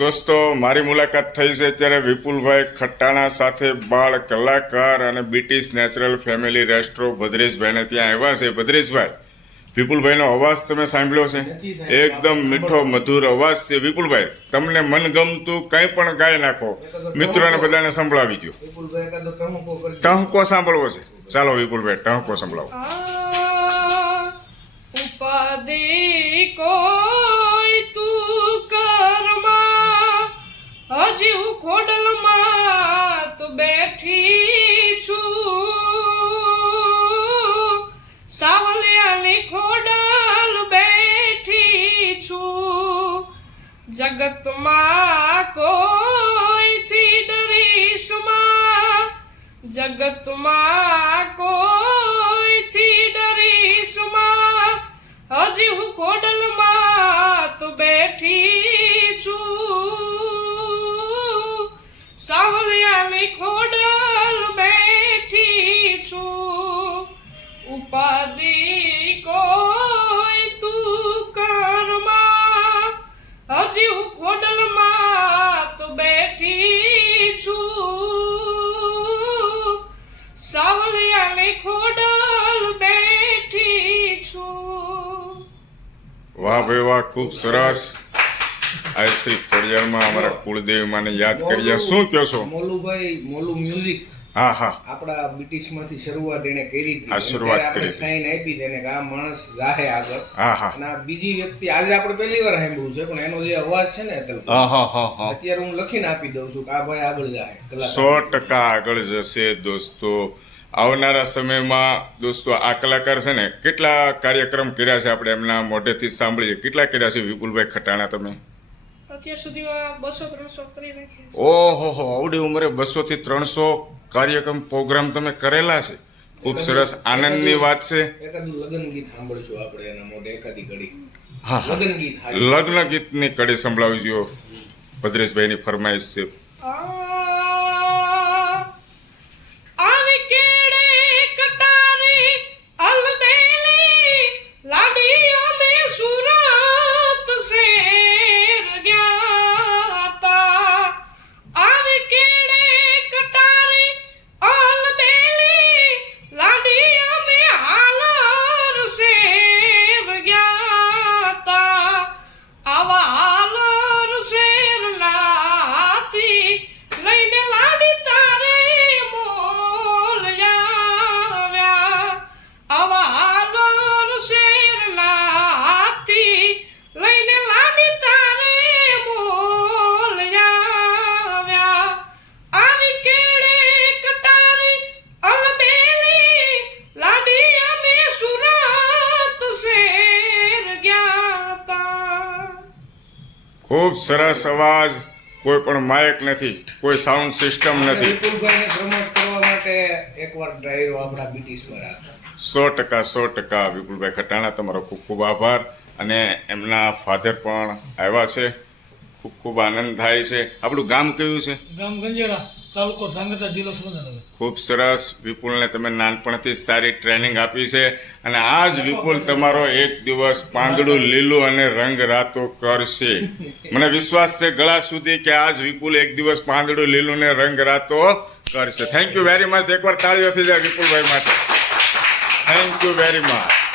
દોસ્તો મારી મુલાકાત થઈ છે ત્યારે વિપુલભાઈ ખટ્ટાણા સાથે બાળ કલાકાર અને બ્રિટિશ નેચરલ ફેમિલી રેસ્ટ્રો ભદ્રેશભાઈને ત્યાં આવ્યા છે. ભદ્રેશભાઈ, વિપુલભાઈનો અવાજ તમે સાંભળ્યો છે? એકદમ મીઠો મધુર અવાજ છે. વિપુલભાઈ, તમને મનગમતું કંઈ પણ ગાઈ નાખો, મિત્રોને બધાને સંભળાવી દો. ટહુકો સાંભળવો છે? ચાલો વિપુલભાઈ, ટહુકો સંભળાવો. હજી હું ખોડલમાં તો બેઠી છું, સાવલિયાની ખોડલ બેઠી છું. જગતમાં કોઈથી ડરીશમાં, જગતમાં કોઈથી ડરીશમાં, હજી હું ખોડલમાં તો બેઠી છું, સાવલિયાની ખોડલ બેઠી છું. ઉપાધિ કોઈ તું કરમાં, હજી હું ખોડલમાં તો બેઠી છું, સાવલિયાની ખોડલ બેઠી છું. વાહ ભાઈ વાહ, ખૂબ સરસ. આ શ્રી ખોડિયારમાં અમારા કુળદેવી માને યાદ કર્યા. શું કહો છો મોલુભાઈ? મોલુ મ્યુઝિક, હા હા, આપણા બ્રિટિશમાંથી શરૂઆત એને કરી હતી. આ શરૂઆત કરી સાઈન આપી તેને કે આ માણસ જાહે આગળ. હા હા. અને આ બીજી વ્યક્તિ આજે આપણે પહેલી વાર સાંભળ્યું છે, પણ એનો જે અવાજ છે ને અત્યારે હું લખીને આપી દઉં છું કે આ ભાઈ આગળ જાહે. 100% આગળ જશે દોસ્તો. આવનારા સમયમાં દોસ્તો આ કલાકાર છે ને કેટલા કાર્યક્રમ કર્યા છે આપણે એમના મોઢેથી સાંભળીએ. કેટલા કર્યા છે વિપુલભાઈ ખટ્ટાણા તમે? અત્યાર સુધીમાં 200-300 કરી નાખ્યા છે. ઓહો, આવડી ઉંમરે 200 થી 300 કાર્યક્રમ પ્રોગ્રામ તમે કરેલા છે. ખૂબ સરસ, આનંદની વાત છે. એકાદું લગ્ન ગીત સાંભળશું આપણે એના મોઢે, એકાદી ઘડી હા, લગ્ન ગીત, લગ્ન ગીતની કડી સંભળાવજો. ભદ્રેશભાઈની ફરમાઈશ છે. આવી કેડે કટારી અલબેલી લાડી અમે સુરત શેર ગયા તા. આવી કેડે કટારી અલબેલી લાડી અમે હાલર શેર ગયા તા. આવા હાલર શેર નાથી લઈને લાડી તારે મોલ આવ્યા. આવા હાલર શેર નાથી લઈને લાડી તારે મોલ આવ્યા. આવી કેડે કટારી અલબેલી લાડી અમે સુરત શેર ગયા તા. ખૂબ સરસ અવાજ. કોઈ પણ માઇક નથી, કોઈ સાઉન્ડ સિસ્ટમ નથી. વિપુલભાઈને પ્રમોટ કરવા માટે એકવાર ડ્રાઈવ આપણા બ્રિટિશમાં રાખા. 100% વિપુલભાઈ ખટ્ટાણા, તમારો ખૂબ ખૂબ આભાર. અને એમના ફાધર પણ આવ્યા છે. ખૂબ ખૂબ આનંદ થાય છે. આપણું ગામ કયું છે? ગામ ગંજેરા, તાલુકો ધાંગધ્રા, જિલ્લો સુરેન્દ્રનગર. ખૂબ સરસ. વિપુલને તમે નાનપણથી સારી ટ્રેનિંગ આપી છે અને આજ વિપુલ તમારો એક દિવસ પાંદડું લીલું અને રંગ રાતો કરશે. મને વિશ્વાસ છે ગળા સુધી કે આજ વિપુલ એક દિવસ પાંદડું લીલું ને રંગ રાતો કરશે. Thank you very much. એકવાર તાળીઓ થઈ જાય વિપુલભાઈ માટે. Thank you very much.